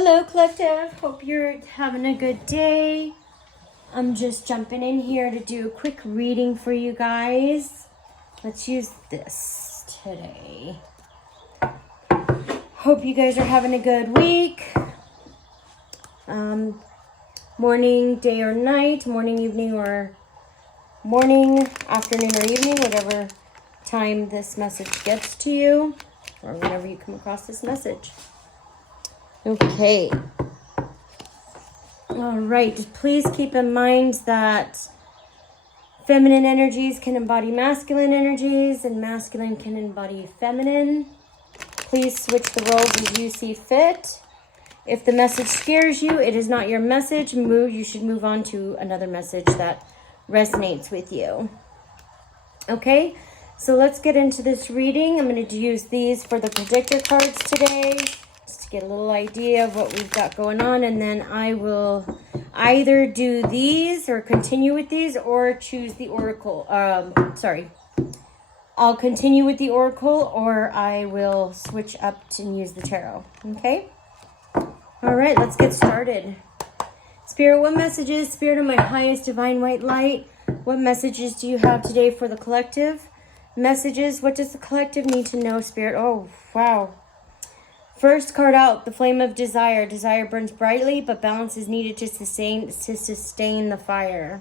Hello, Collective. Hope you're having a good day. I'm just jumping in here to do a quick reading for you guys. Let's use this today. Hope you guys are having a good week. Morning, day or night, morning, evening, or morning, afternoon, or evening, whatever time this message gets to you, or whenever you come across this message. Okay. All right. Please keep in mind that feminine energies can embody masculine energies and masculine can embody feminine. Please switch the roles as you see fit. If the message scares you, it is not your message. You should move on to another message that resonates with you. Okay, so let's get into this reading. I'm going to use these for the predictor cards today, just to get a little idea of what we've got going on, and then I will either do these or continue with these or choose the oracle. I'll continue with the oracle or I will switch up and use the tarot. Okay? All right, let's get started. Spirit, what messages, Spirit of my highest divine white light, what messages do you have today for the collective? Messages, what does the collective need to know, Spirit? Oh, wow. First card out, the flame of desire. Desire burns brightly, but balance is needed to sustain the fire.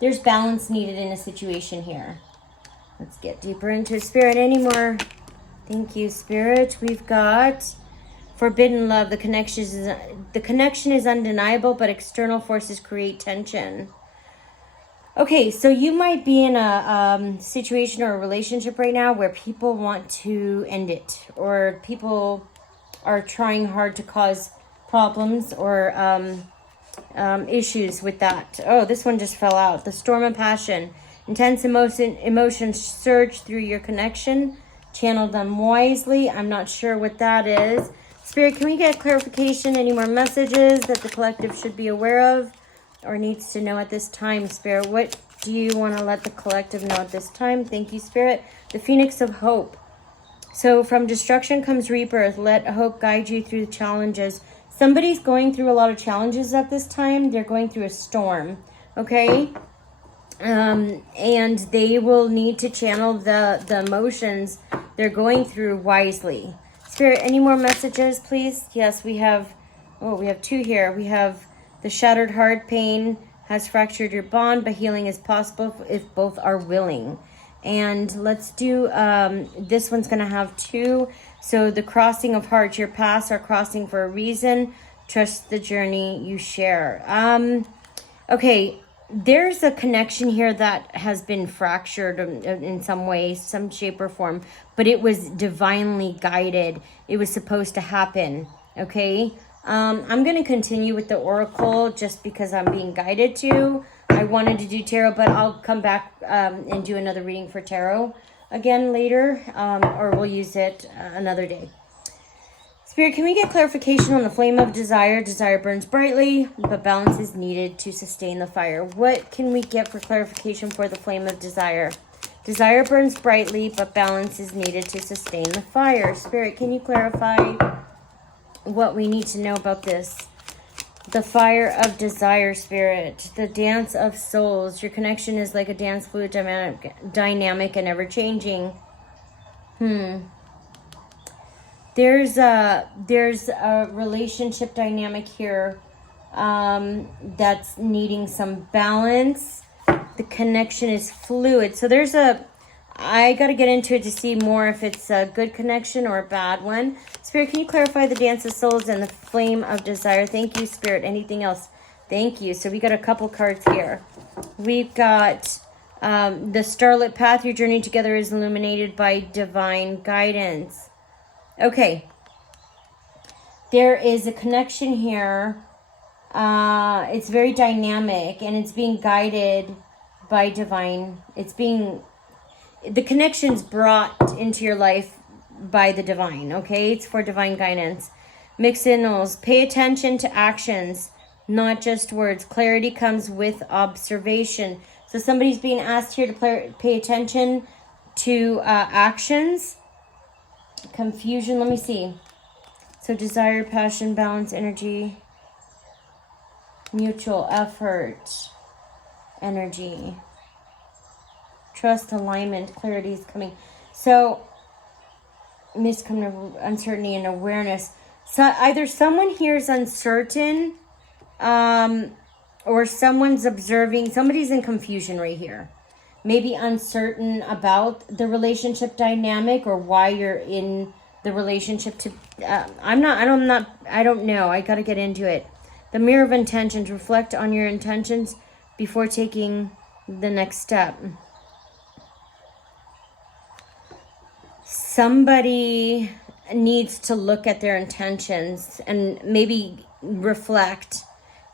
There's balance needed in a situation here. Let's get deeper into it. Spirit, any more? Thank you, Spirit. We've got forbidden love. The connection is undeniable, but external forces create tension. Okay, so you might be in a situation or a relationship right now where people want to end it, or people are trying hard to cause problems or issues with that. Oh, this one just fell out. The storm of passion. Intense emotions surge through your connection. Channel them wisely. I'm not sure what that is. Spirit, can we get clarification? Any more messages that the collective should be aware of or needs to know at this time? Spirit, what do you want to let the collective know at this time? Thank you, Spirit. The Phoenix of Hope. So from destruction comes rebirth. Let hope guide you through the challenges. Somebody's going through a lot of challenges at this time. They're going through a storm, okay? And they will need to channel the emotions they're going through wisely. Spirit, any more messages, please? Yes, we have two here. We have the shattered heart. Pain has fractured your bond, but healing is possible if both are willing. And let's do, this one's going to have two. So the crossing of hearts, your paths are crossing for a reason. Trust the journey you share. Okay, there's a connection here that has been fractured in some way, some shape or form, but it was divinely guided. It was supposed to happen, okay? I'm going to continue with the oracle just because I'm being guided to. I wanted to do tarot, but I'll come back and do another reading for tarot again later, or we'll use it another day. Spirit, can we get clarification on the flame of desire? Desire burns brightly, but balance is needed to sustain the fire. What can we get for clarification for the flame of desire? Desire burns brightly, but balance is needed to sustain the fire. Spirit, can you clarify what we need to know about this? The fire of desire, Spirit. The dance of souls. Your connection is like a dance, fluid, dynamic and ever-changing. There's a relationship dynamic here that's needing some balance. The connection is fluid. So I got to get into it to see more if it's a good connection or a bad one. Spirit, can you clarify the dance of souls and the flame of desire? Thank you, Spirit. Anything else? Thank you. So we got a couple cards here. We've got the starlit path. Your journey together is illuminated by divine guidance. Okay. There is a connection here. It's very dynamic and it's being guided by divine. The connection's brought into your life by the divine, okay? It's for divine guidance. Mixed signals. Pay attention to actions, not just words. Clarity comes with observation. So somebody's being asked here to pay attention to actions. Confusion, let me see. So desire, passion, balance, energy, mutual effort, energy, trust, alignment, clarity is coming. So uncertainty and awareness. So either someone here is uncertain, or someone's observing. Somebody's in confusion right here. Maybe uncertain about the relationship dynamic or why you're in the relationship. I don't know. I got to get into it. The mirror of intentions. Reflect on your intentions before taking the next step. Somebody needs to look at their intentions and maybe reflect.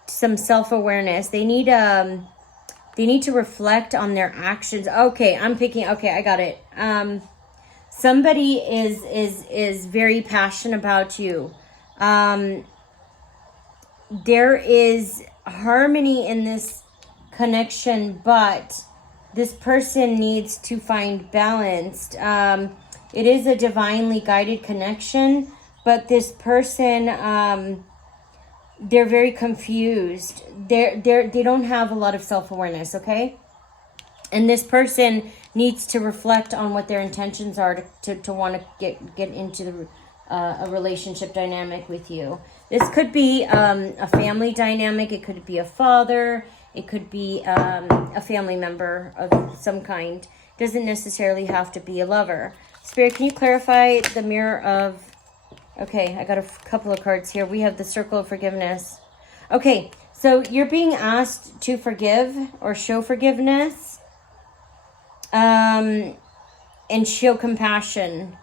Some self-awareness. They need to reflect on their actions. Okay, I got it. Somebody is very passionate about you. There is harmony in this connection, but this person needs to find balance. It is a divinely guided connection, but this person, they're very confused. They don't have a lot of self-awareness, okay? And this person needs to reflect on what their intentions are to want to get into a relationship dynamic with you. This could be a family dynamic. It could be a father. It could be a family member of some kind. It doesn't necessarily have to be a lover. Spirit, can you clarify the mirror of... Okay, I got a couple of cards here. We have the circle of forgiveness. Okay, so you're being asked to forgive or show forgiveness, and show compassion.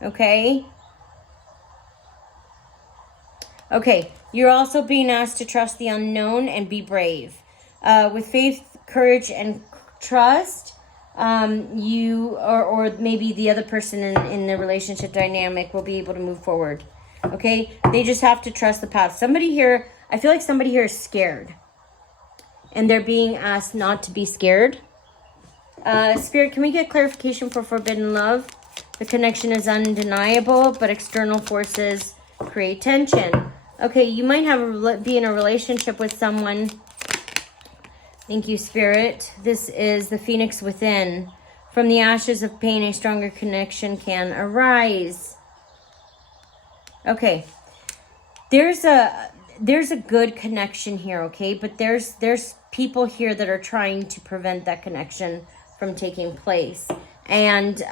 Okay? Okay, you're also being asked to trust the unknown and be brave. With faith, courage, and trust, you or maybe the other person in the relationship dynamic will be able to move forward. Okay, they just have to trust the path. Somebody here, I feel like somebody here is scared, and they're being asked not to be scared. Spirit, can we get clarification for forbidden love? The connection is undeniable, but external forces create tension. Okay, you might be in a relationship with someone. Thank you, Spirit. This is the Phoenix within. From the ashes of pain, a stronger connection can arise. Okay. There's a good connection here, okay? But there's people here that are trying to prevent that connection from taking place. And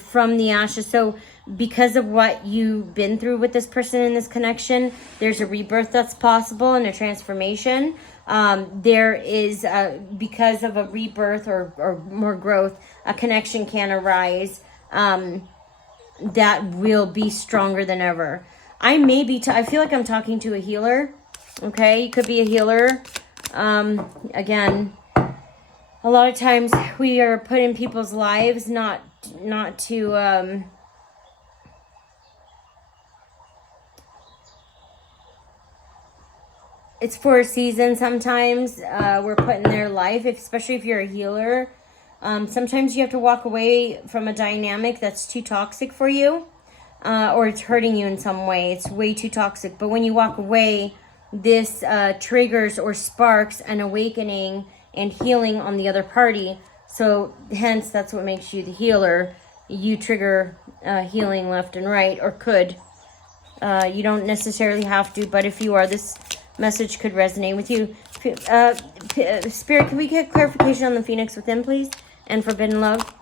from the ashes, so because of what you've been through with this person in this connection, there's a rebirth that's possible and a transformation. There is, because of a rebirth or more growth, a connection can arise that will be stronger than ever. I feel like I'm talking to a healer. Okay, you could be a healer. Again, a lot of times we are put in people's lives not to it's for a season. Sometimes we're put in their life, especially if you're a healer. Sometimes you have to walk away from a dynamic that's too toxic for you, or it's hurting you in some way. It's way too toxic. But when you walk away, this triggers or sparks an awakening and healing on the other party. So hence, that's what makes you the healer. You trigger healing left and right, or could. You don't necessarily have to, but if you are, this message could resonate with you. Spirit, can we get clarification on the Phoenix within, please? And forbidden love?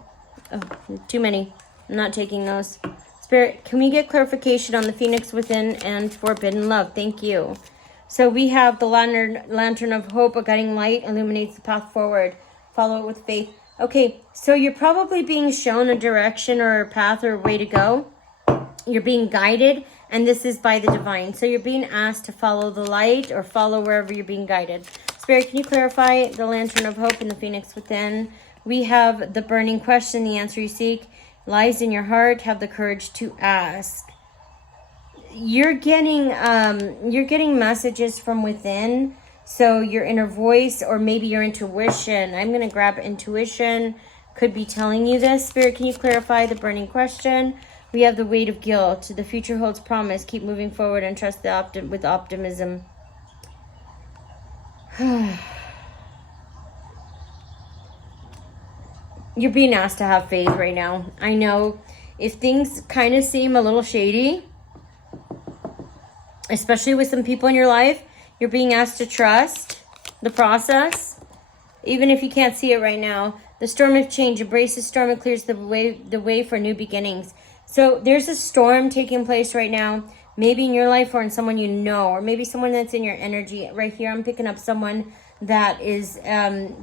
Oh, too many. I'm not taking those. Spirit, can we get clarification on the Phoenix within and forbidden love? Thank you. So we have the lantern of hope, a guiding light, illuminates the path forward. Follow it with faith. Okay, so you're probably being shown a direction or a path or a way to go. You're being guided, and this is by the divine. So you're being asked to follow the light or follow wherever you're being guided. Spirit, can you clarify the lantern of hope and the Phoenix within? We have the burning question. The answer you seek lies in your heart. Have the courage to ask. You're getting messages from within. So your inner voice, or maybe your intuition. I'm going to grab intuition. Could be telling you this. Spirit, can you clarify the burning question We have the weight of guilt. The future holds promise. Keep moving forward and trust with optimism. You're being asked to have faith right now. I know if things kind of seem a little shady, especially with some people in your life, you're being asked to trust the process, even if you can't see it right now. The storm of change, embrace the storm, and clears the way for new beginnings. So there's a storm taking place right now, maybe in your life or in someone you know, or maybe someone that's in your energy. Right here, I'm picking up someone that is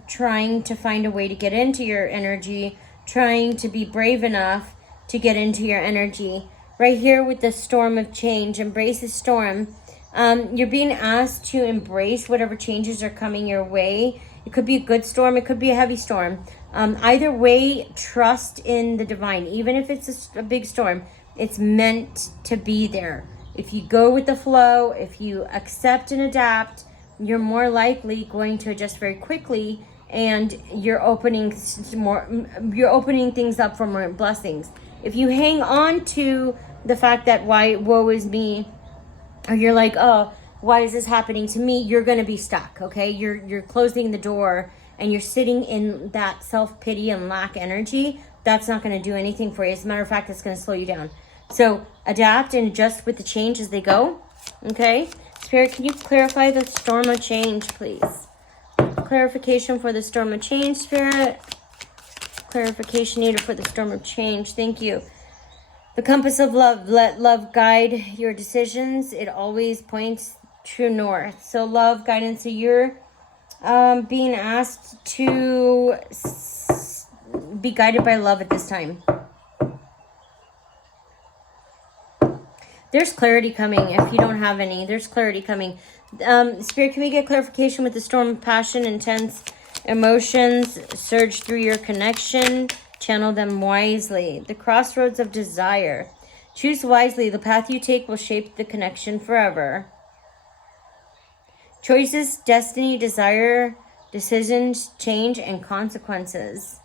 trying to find a way to get into your energy, trying to be brave enough to get into your energy. Right here with the storm of change, embrace the storm. You're being asked to embrace whatever changes are coming your way. It could be a good storm. It could be a heavy storm. Either way, trust in the divine. Even if it's a big storm, it's meant to be there. If you go with the flow, if you accept and adapt, you're more likely going to adjust very quickly, and you're opening things up for more blessings. If you hang on to the fact that why woe is me, or you're like, oh, why is this happening to me? You're going to be stuck, okay? You're closing the door and you're sitting in that self-pity and lack energy. That's not going to do anything for you. As a matter of fact, it's going to slow you down. So adapt and adjust with the change as they go, okay? Spirit, can you clarify the storm of change, please? Clarification for the storm of change, Spirit. Clarification needed for the storm of change. Thank you. The compass of love. Let love guide your decisions. It always points true north. So love, guidance. So you're being asked to be guided by love at this time. There's clarity coming. If you don't have any, there's clarity coming. Spirit, can we get clarification with the storm of passion, intense emotions surge through your connection? Channel them wisely. The crossroads of desire. Choose wisely. The path you take will shape the connection forever. Choices, destiny, desire, decisions, change, and consequences.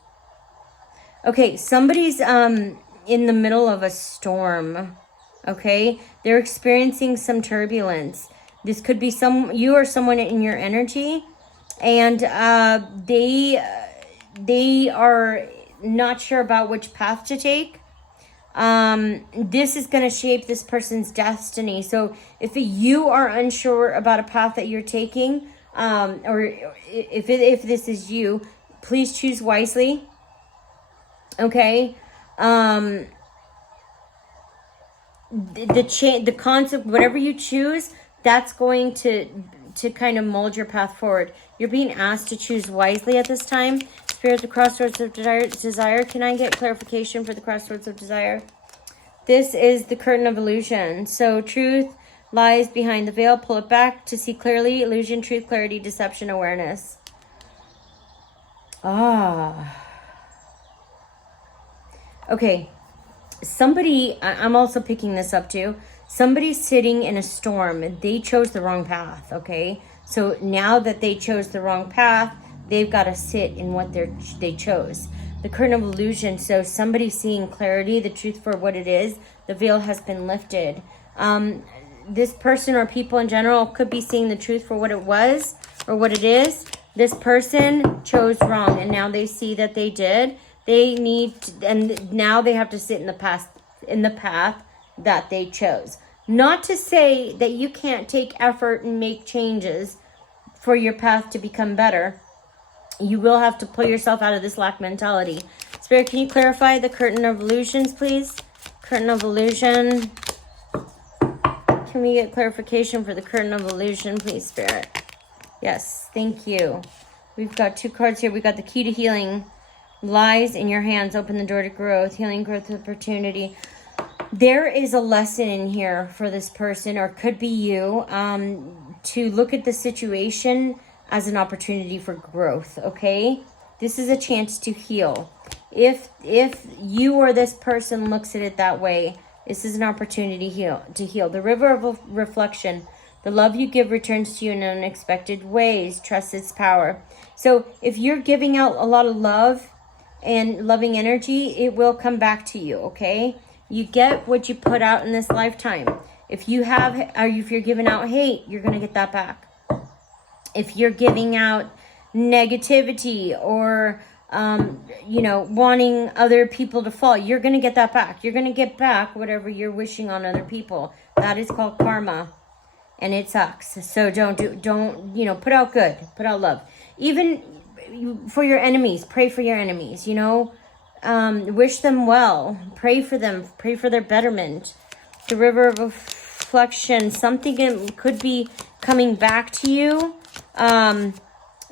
Okay, somebody's in the middle of a storm. Okay, they're experiencing some turbulence. This could be you or someone in your energy, and they are not sure about which path to take. This is going to shape this person's destiny. So if you are unsure about a path that you're taking, or if this is you, please choose wisely. Okay. The concept, whatever you choose, that's going to kind of mold your path forward. You're being asked to choose wisely at this time. Spirit, the crossroads of desire. Can I get clarification for the crossroads of desire? This is the curtain of illusion. So truth lies behind the veil. Pull it back to see clearly. Illusion, truth, clarity, deception, awareness. Okay. Somebody, I'm also picking this up too. Somebody's sitting in a storm. They chose the wrong path, okay? So now that they chose the wrong path, they've got to sit in what they chose. The curtain of illusion. So somebody's seeing clarity, the truth for what it is. The veil has been lifted. This person or people in general could be seeing the truth for what it was or what it is. This person chose wrong, and now they see that they did. And now they have to sit in the path that they chose. Not to say that you can't take effort and make changes for your path to become better. You will have to pull yourself out of this lack mentality. Spirit, can you clarify the curtain of illusions, please? Curtain of illusion. Can we get clarification for the curtain of illusion, please, Spirit? Yes, thank you. We've got 2 cards here. We got the key to healing. Lies in your hands. Open the door to growth. Healing, growth, opportunity. There is a lesson in here for this person, or could be you, to look at the situation as an opportunity for growth, okay? This is a chance to heal. If you or this person looks at it that way, this is an opportunity to heal. The river of reflection. The love you give returns to you in unexpected ways. Trust its power. So if you're giving out a lot of love and loving energy, it will come back to you, okay? You get what you put out in this lifetime. If you have, or if you're giving out hate, you're going to get that back. If you're giving out negativity or, you know, wanting other people to fall, you're going to get that back. You're going to get back whatever you're wishing on other people. That is called karma. And it sucks. So don't, you know, put out good, put out love. Even for your enemies, pray for your enemies, you know, wish them well, pray for them, pray for their betterment. The river of reflection, something could be coming back to you.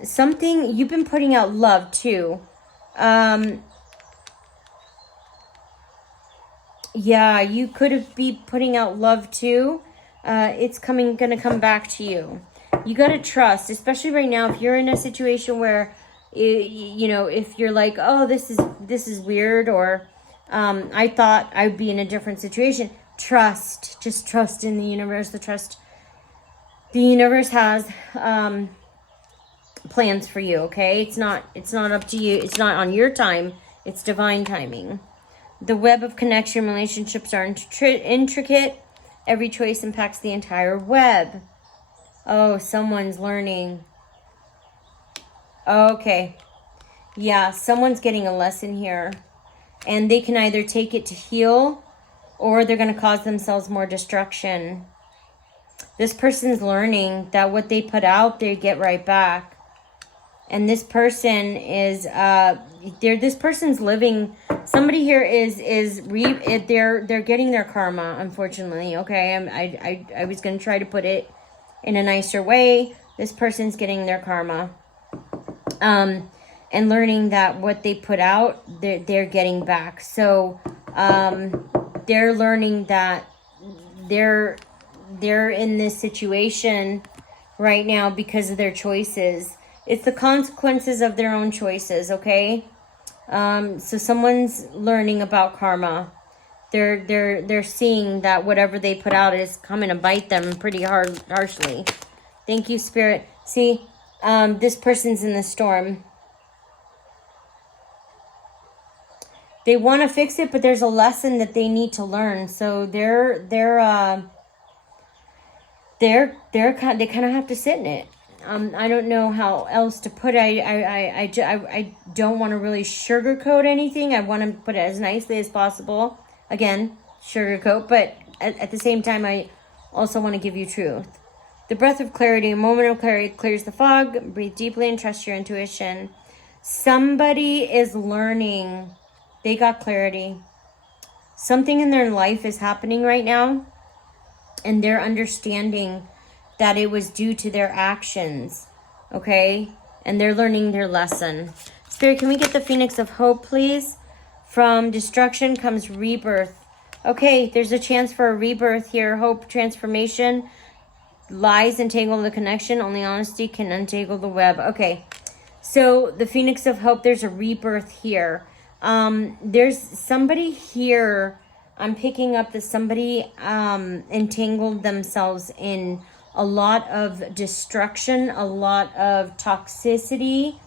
Something, you've been putting out love too. Yeah, you could be putting out love too. It's gonna come back to you. You gotta trust, especially right now, if you're in a situation where, you know, if you're like, oh, this is weird, or I thought I'd be in a different situation. Trust, just trust in the universe. The universe has plans for you. Okay, it's not up to you. It's not on your time. It's divine timing. The web of connection relationships are intricate. Every choice impacts the entire web. Oh, someone's learning. Okay. Yeah, someone's getting a lesson here. And they can either take it to heal, or they're going to cause themselves more destruction. This person's learning that what they put out, they get right back. And this person is, this person's living, somebody here they're getting their karma, unfortunately. Okay, I was going to try to put it in a nicer way. This person's getting their karma. And learning that what they put out, they're getting back. So, they're learning that they're in this situation right now because of their choices. It's the consequences of their own choices, okay? So someone's learning about karma. They're seeing that whatever they put out is coming to bite them pretty harshly. Thank you, Spirit. See, this person's in the storm. They want to fix it, but there's a lesson that they need to learn. So they kind of have to sit in it. I don't know how else to put it. I don't want to really sugarcoat anything. I want to put it as nicely as possible. Again, sugarcoat, but at the same time, I also want to give you truth. The breath of clarity, a moment of clarity clears the fog. Breathe deeply and trust your intuition. Somebody is learning. They got clarity. Something in their life is happening right now, and they're understanding that it was due to their actions, okay? And they're learning their lesson. Spirit, can we get the Phoenix of Hope, please? From destruction comes rebirth. Okay, there's a chance for a rebirth here. Hope, transformation. Lies entangle the connection. Only honesty can untangle the web. Okay, so the Phoenix of Hope, there's a rebirth here. There's somebody here. I'm picking up that somebody entangled themselves in a lot of destruction, a lot of toxicity,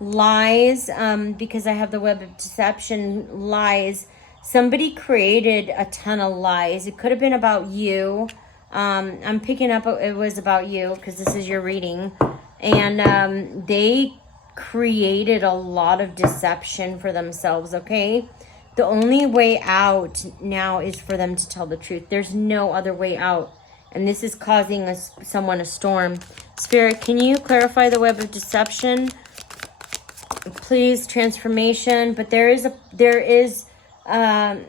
lies, because I have the web of deception, lies. Somebody created a ton of lies. It could have been about you. I'm picking up it was about you because this is your reading. And they created a lot of deception for themselves, okay? The only way out now is for them to tell the truth. There's no other way out. And this is causing someone a storm. Spirit, can you clarify the web of deception? Please, transformation. But there is an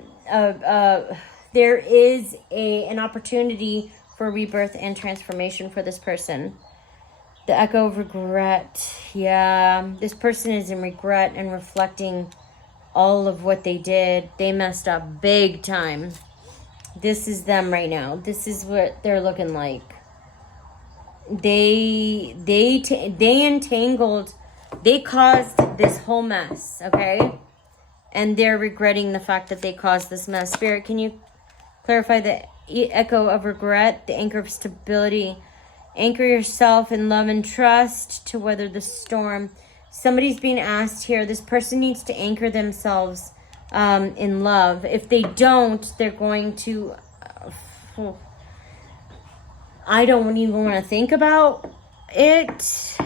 opportunity for rebirth and transformation for this person. The echo of regret. Yeah, this person is in regret and reflecting all of what they did. They messed up big time. This is them right now. This is what they're looking like. They entangled. They caused this whole mess, okay? And they're regretting the fact that they caused this mess. Spirit, can you clarify the echo of regret, the anchor of stability? Anchor yourself in love and trust to weather the storm. Somebody's being asked here. This person needs to anchor themselves in love. If they don't, they're going to, I don't even want to think about it.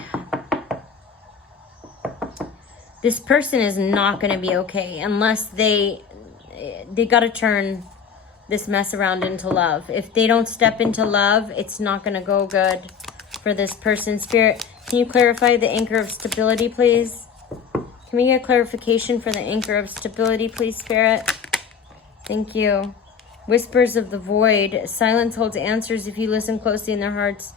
This person is not going to be okay unless they got to turn this mess around into love. If they don't step into love, it's not going to go good for this person. Spirit, can you clarify the anchor of stability, please? Can we get clarification for the anchor of stability, please, Spirit? Thank you. Whispers of the void. Silence holds answers if you listen closely in their hearts.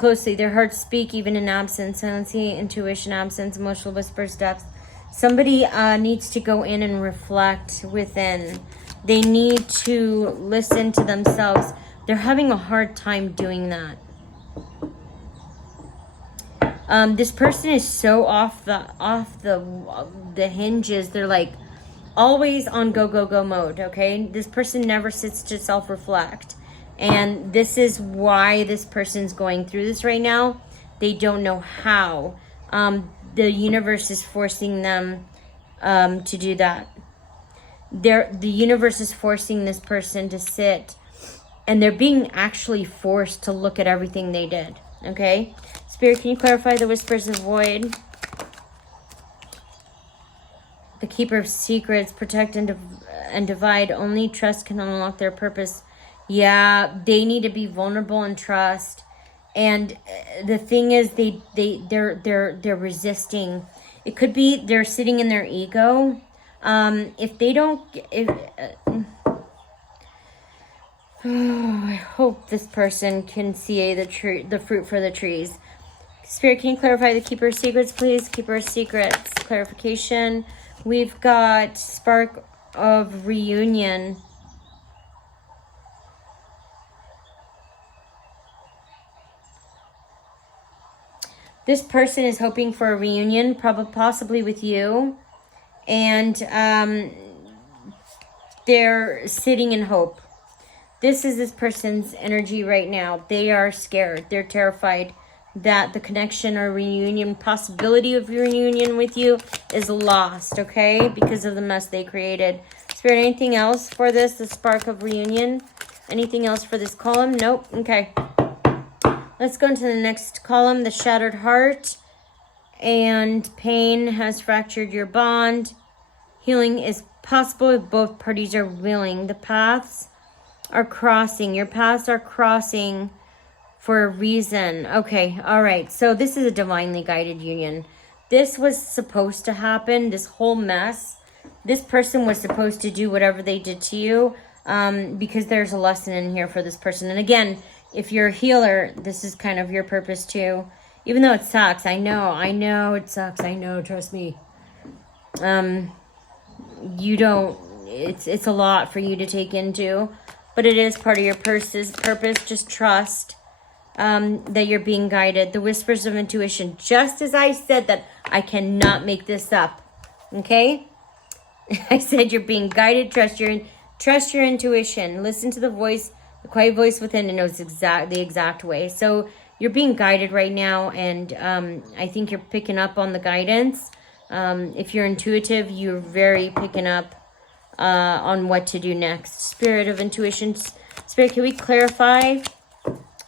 Their hearts speak even in absence. Silence, intuition, absence, emotional whispers, depth. Somebody needs to go in and reflect within. They need to listen to themselves. They're having a hard time doing that. This person is so off the hinges. They're like always on go mode. Okay, this person never sits to self-reflect, and this is why this person's going through this right now. They don't know how. The universe is forcing them to do that. The universe is forcing this person to sit, and they're being actually forced to look at everything they did. Okay, Spirit, can you clarify the whispers of void? The keeper of secrets, protect and divide. Only trust can unlock their purpose. Yeah, they need to be vulnerable and trust. And the thing is, they're resisting. It could be they're sitting in their ego. If they don't, I hope this person can see the fruit for the trees. Spirit, can you clarify the keeper of secrets, please? Keeper of secrets, clarification. We've got spark of reunion. This person is hoping for a reunion, possibly with you. And they're sitting in hope. This is this person's energy right now. They are scared. They're terrified that the connection or reunion, possibility of reunion with you is lost, okay? Because of the mess they created. Spirit, anything else for this? The spark of reunion? Anything else for this column? Nope. Okay. Let's go into the next column, the shattered heart. And pain has fractured your bond. Healing is possible if both parties are willing. The paths are crossing. Your paths are crossing for a reason. Okay, all right. So this is a divinely guided union. This was supposed to happen, this whole mess. This person was supposed to do whatever they did to you because there's a lesson in here for this person. And again, if you're a healer, this is kind of your purpose too. Even though it sucks. I know it sucks. I know, trust me. You don't, it's a lot for you to take into, but it is part of your purpose. Just trust that you're being guided. The whispers of intuition, just as I said that I cannot make this up. Okay? I said you're being guided. Trust your intuition. Listen to the voice, the quiet voice within, and knows the exact way. So you're being guided right now, and I think you're picking up on the guidance. If you're intuitive, you're very picking up on what to do next. Spirit of intuition. Spirit, can we clarify?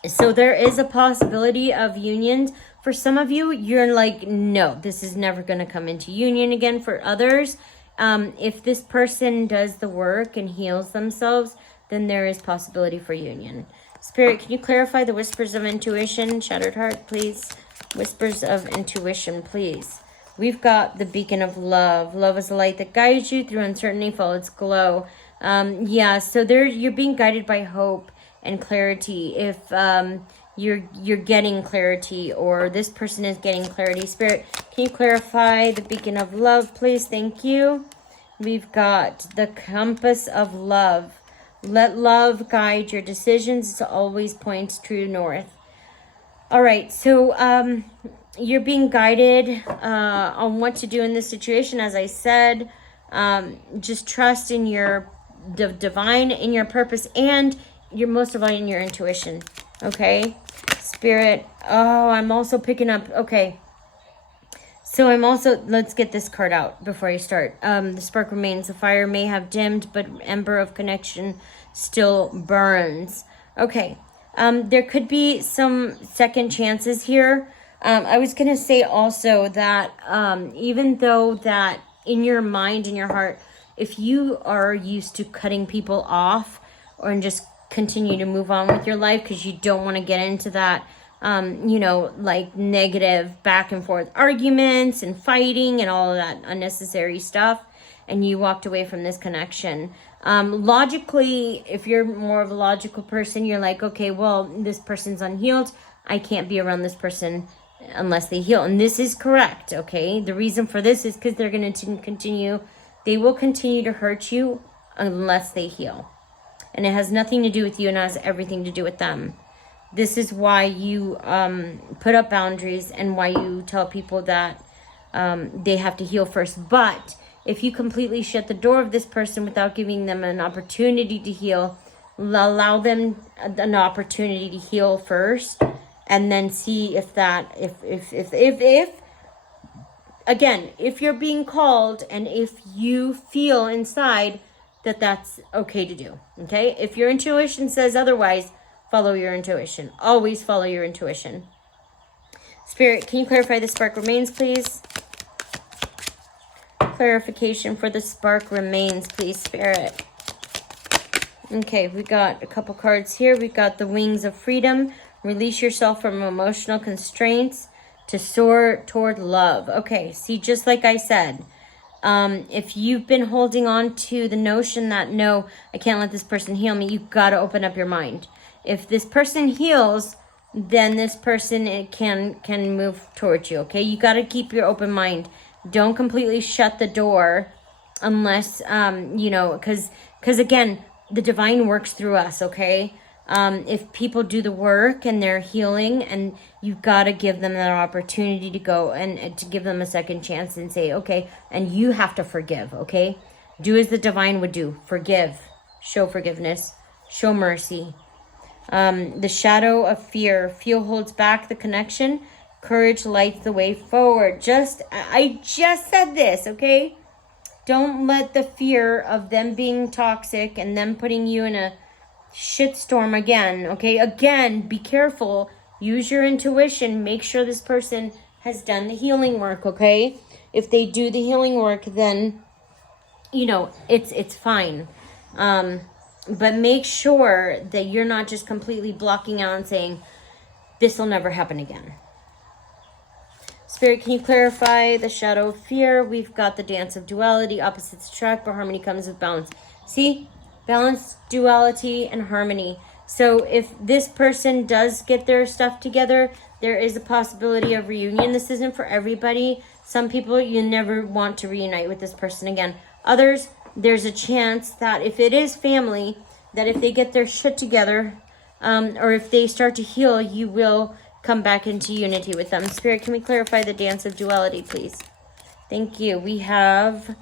So there is a possibility of unions. For some of you, you're like, no, this is never going to come into union again. For others, if this person does the work and heals themselves, then there is possibility for union. Spirit, can you clarify the whispers of intuition? Shattered heart, please. Whispers of intuition, please. We've got the beacon of love. Love is a light that guides you through uncertainty, follow its glow. Yeah, so you're being guided by hope and clarity. If you're getting clarity, or this person is getting clarity. Spirit, can you clarify the beacon of love, please? Thank you. We've got the compass of love. Let love guide your decisions. It always points true north. All right, so you're being guided on what to do in this situation. As I said, just trust in your divine, in your purpose, and you're most of all in your intuition. Okay, Spirit. Oh, I'm also picking up. Okay, So I'm also, let's get this card out before I start. The spark remains. The fire may have dimmed, but ember of connection still burns. Okay. There could be some second chances here. I was going to say also that even though that in your mind, in your heart, if you are used to cutting people off or and just continue to move on with your life because you don't want to get into that, you know, like negative back and forth arguments and fighting and all of that unnecessary stuff, and you walked away from this connection. Logically, if you're more of a logical person, you're like, okay, well, this person's unhealed. I can't be around this person unless they heal. And this is correct, okay? The reason for this is because they're going to continue. They will continue to hurt you unless they heal. And it has nothing to do with you and has everything to do with them. This is why you put up boundaries and why you tell people that they have to heal first. But if you completely shut the door of this person without giving them an opportunity to heal, allow them an opportunity to heal first, and then see if that, if again, if you're being called and if you feel inside that that's okay to do, okay? If your intuition says otherwise, follow your intuition. Always follow your intuition. Spirit, can you clarify the spark remains, please? Clarification for the spark remains, please, Spirit. Okay, we got a couple cards here. We got the wings of freedom. Release yourself from emotional constraints to soar toward love. Okay, see, just like I said, if you've been holding on to the notion that, no, I can't let this person heal me, you've got to open up your mind. If this person heals, then this person can move towards you, okay? You got to keep your open mind. Don't completely shut the door unless, you know, because again, the divine works through us, okay? If people do the work and they're healing, and you've got to give them that opportunity to go and to give them a second chance and say, okay, and you have to forgive, okay? Do as the divine would do. Forgive. Show forgiveness. Show mercy. The shadow of fear. Fear holds back the connection. Courage lights the way forward. I just said this, okay? Don't let the fear of them being toxic and them putting you in a shitstorm again, okay? Again, be careful. Use your intuition. Make sure this person has done the healing work, okay? If they do the healing work, then, you know, it's fine. But make sure that you're not just completely blocking out and saying, this will never happen again. Spirit, can you clarify the shadow of fear? We've got the dance of duality. Opposites attract, but harmony comes with balance. See? Balance, duality, and harmony. So if this person does get their stuff together, there is a possibility of reunion. This isn't for everybody. Some people, you never want to reunite with this person again. Others, there's a chance that if it is family, that if they get their shit together, or if they start to heal, you will come back into unity with them. Spirit, can we clarify the dance of duality, please? Thank you. We have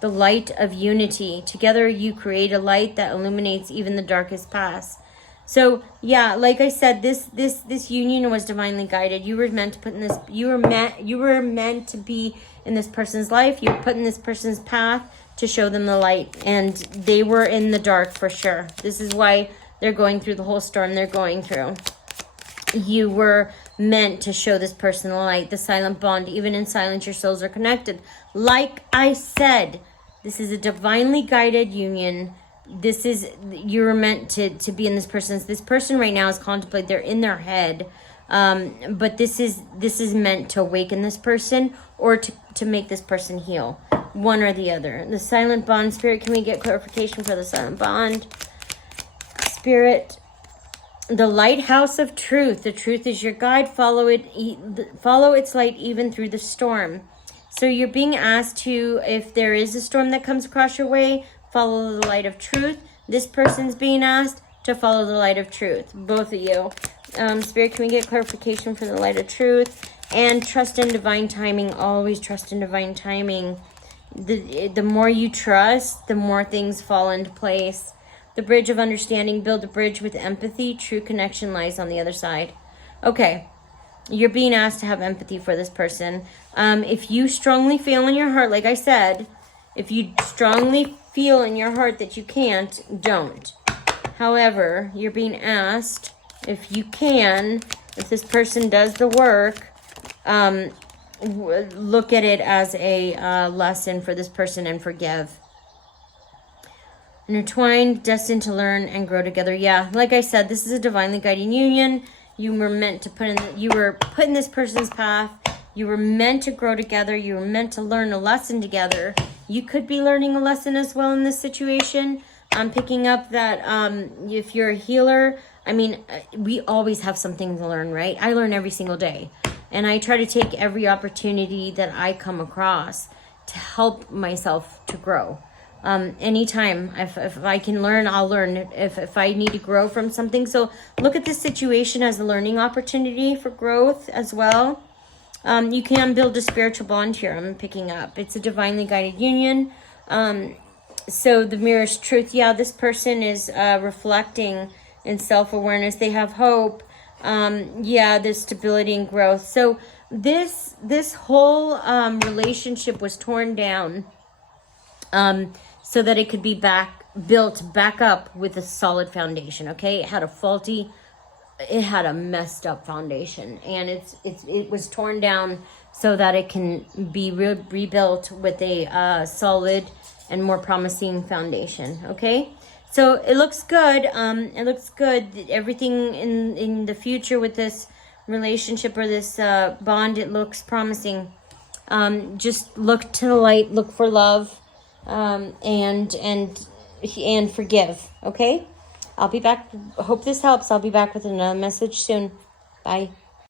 the light of unity. Together you create a light that illuminates even the darkest past. So yeah, like I said, this union was divinely guided. You were meant to put in this, you were meant to be in this person's life. You were put in this person's path to show them the light, and they were in the dark for sure. This is why they're going through the whole storm they're going through. You were meant to show this person the light, the silent bond. Even in silence, your souls are connected. Like I said, this is a divinely guided union. This is, you're meant to be in this person right now is contemplating, they're in their head. But this is meant to awaken this person or to make this person heal. One or the other. The silent bond. Spirit, can we get clarification for the silent bond? Spirit, the lighthouse of truth. The truth is your guide. Follow its light even through the storm. So you're being asked to, if there is a storm that comes across your way, follow the light of truth. This person's being asked to follow the light of truth. Both of you. Spirit, can we get clarification for the light of truth? And trust in divine timing. Always trust in divine timing. The more you trust, the more things fall into place. The bridge of understanding. Build a bridge with empathy. True connection lies on the other side. Okay. You're being asked to have empathy for this person. If you strongly feel in your heart, like I said, if you strongly feel in your heart that you can't, don't. However, you're being asked, if you can, if this person does the work, look at it as a lesson for this person and forgive. Intertwined, destined to learn and grow together. Yeah, like I said, this is a divinely guiding union. You were meant to you were put in this person's path. You were meant to grow together. You were meant to learn a lesson together. You could be learning a lesson as well in this situation. I'm picking up that if you're a healer, I mean, we always have something to learn, right? I learn every single day. And I try to take every opportunity that I come across to help myself to grow. Anytime, if I can learn, I'll learn. If I need to grow from something. So look at this situation as a learning opportunity for growth as well. You can build a spiritual bond here, I'm picking up. It's a divinely guided union. So the mirror's truth. Yeah, this person is reflecting in self-awareness. They have hope. Yeah, there's stability and growth. So this whole relationship was torn down so that it could be built back up with a solid foundation. Okay, it had a messed up foundation, and it was torn down so that it can be rebuilt with a solid and more promising foundation. Okay, so it looks good. It looks good. Everything in the future with this relationship or this bond, it looks promising. Just look to the light. Look for love, and forgive. Okay, I'll be back. Hope this helps. I'll be back with another message soon. Bye.